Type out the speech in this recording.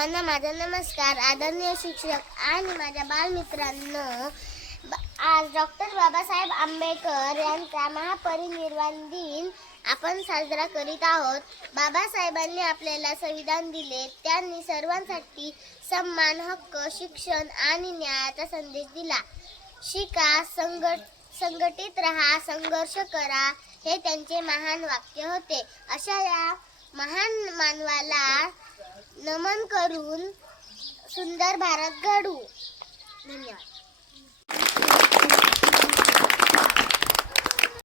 सर्वांना माझा नमस्कार. आदरणीय शिक्षक आणि माझ्या बालमित्रांनो, आज डॉक्टर बाबासाहेब आंबेडकर यांचा महापरिनिर्वाण दिन आपण साजरा करीत आहोत. बाबासाहेबांनी आपल्याला संविधान दिले. त्यांनी सर्वांसाठी सन्मान, हक्क, शिक्षण आणि न्यायाचा संदेश दिला. शिका, संघटित रहा, संघर्ष करा, हे त्यांचे महान वाक्य होते. अशा या महान मानवाला नमन करून सुंदर भारत घडवू. धन्यवाद.